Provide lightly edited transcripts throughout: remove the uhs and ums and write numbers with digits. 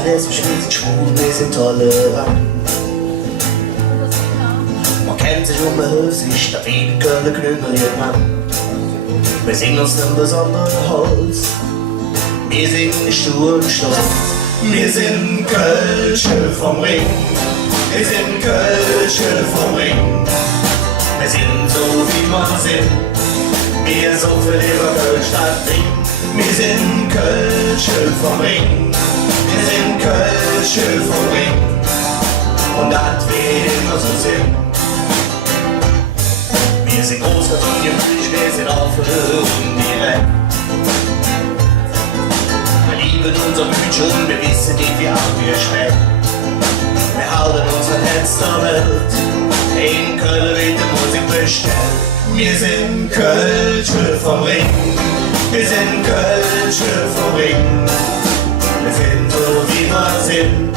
sind lesbisch, wir sind schwul, wir sind tolerant. Man kennt sich und man hilft sich, da viele Kölner Knüngel nebenan. Wir singen uns einen besonderen Holz, wir singen stur und stolz. Wir sind Kölsche vom Ring, wir sind Kölsche vom Ring. Wir sind so wie wir sind, wir so viel über Kölstadt bringen. Wir sind Kölsche vom Ring, wir sind Kölsche vom Ring. Und das wird immer so sein. Wir sind groß und gemütlich, wir sind offen und direkt. Wir lieben unser Bütchen und wir wissen nicht, wie arm wir schmecken. Wir halten unser Herz der Welt, in Köln wird die Musik bestellt. Wir sind Kölsche vom Ring, wir sind Kölsche vom Ring. Wir sind so wie wir sind,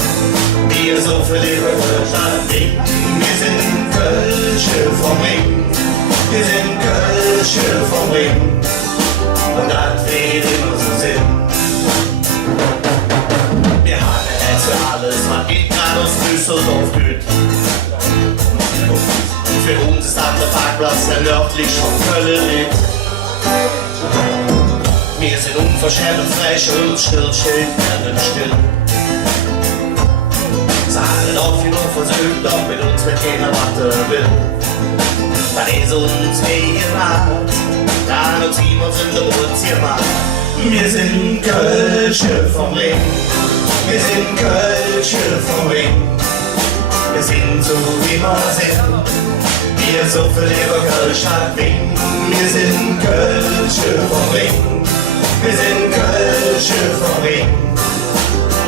wir so viel über Kölstadt bringen. Wir sind Kölsche vom Ring, wir sind Kölsche vom Ring. Und das wird immer so sein. Wir haben ein Herz für alles, was geht gerade aus Düsseldorf gut. Für uns ist das der Parkplatz, der nördlich von Köln liegt. Wir sind unverschämt und frech und still, werden still. Sagen oft genug versöhnt, doch mit uns wird keiner warten will. Dann ist uns gemacht, dann ziehen wir uns in der Wohnzimmer. Wir sind Kölsche vom Ring, wir sind Kölsche vom Ring. Wir sind so wie wir sind, wir so viel über Kölstadt bringen. Wir sind Kölsche vom Ring, wir sind Kölsche vom Ring.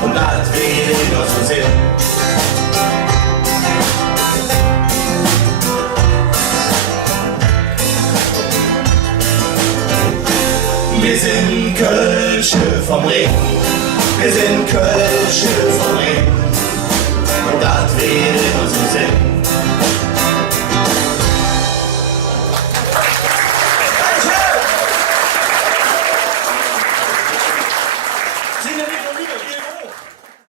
Und das will ich noch so sehen. Wir sind Kölsche vom Ring, wir sind Kölsche vom Ring. Und das will ich noch so sehen.